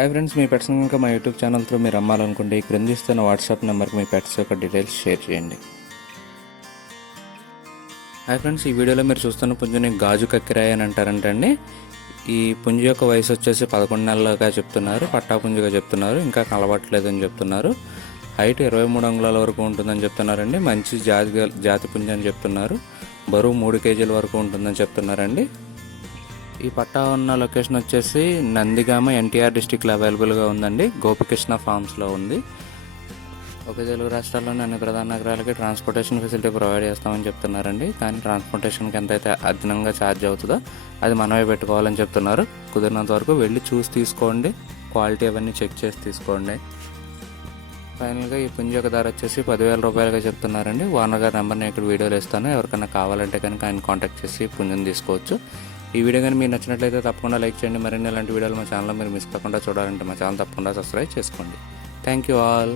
Hi friends, మీ pets కనుక మా YouTube channel through మీరు అమ్మాలనుకుంటే ఈ క్రింది ఇస్తున్న వాట్సాప్ నెంబర్కి మీ పెట్స్ యొక్క డీటెయిల్స్ షేర్ చేయండి. హాయ్ ఫ్రెండ్స్, ఈ వీడియోలో మీరు చూస్తున్న పుంజుని గాజు కక్కిరాయి అని అంటారంటండి. ఈ పుంజు యొక్క వయసు వచ్చేసి 11 నెలలుగా చెప్తున్నారు. పట్టా పుంజుగా చెప్తున్నారు. ఇంకా కలవట్లేదని చెప్తున్నారు. హైట్ 23 అంగుళాల వరకు ఉంటుందని చెప్తున్నారండి. మంచి జాతి పుంజు అని చెప్తున్నారు. బరువు 3 కేజీల వరకు ఉంటుందని చెప్తున్నారండి. ఈ పట్టా ఉన్న లొకేషన్ వచ్చేసి నందిగామ ఎన్టీఆర్ డిస్టిక్లో అవైలబుల్గా ఉందండి. గోపికృష్ణ ఫార్మ్స్లో ఉంది. ఒక తెలుగు రాష్ట్రాల్లోని అన్ని ప్రధాన నగరాలకి ట్రాన్స్పోర్టేషన్ ఫెసిలిటీ ప్రొవైడ్ చేస్తామని చెప్తున్నారండి. కానీ ట్రాన్స్పోర్టేషన్కి ఎంతైతే అదనంగా ఛార్జ్ అవుతుందో అది మనమే పెట్టుకోవాలని చెప్తున్నారు. కుదిరినంత వరకు వెళ్ళి చూసి తీసుకోండి. క్వాలిటీ అవన్నీ చెక్ చేసి తీసుకోండి. ఫైనల్గా ఈ పుంజు యొక్క ధర వచ్చేసి 10,000 రూపాయలుగా చెప్తున్నారండి. ఓనర్ గారి నెంబర్ నేను ఇక్కడ వీడియోలో ఇస్తాను. ఎవరికైనా కావాలంటే కనుక ఆయన కాంటాక్ట్ చేసి పుంజుని తీసుకోవచ్చు. ఈ వీడియో కానీ మీకు నచ్చినట్లయితే తప్పకుండా లైక్ చేయండి. మరిన్ని ఇలాంటి వీడియోలు మా ఛానల్లో మీరు మిస్ కాకుండా చూడాలంటే మా ఛానల్ తప్పకుండా సబ్స్క్రైబ్ చేసుకోండి. Thank you all.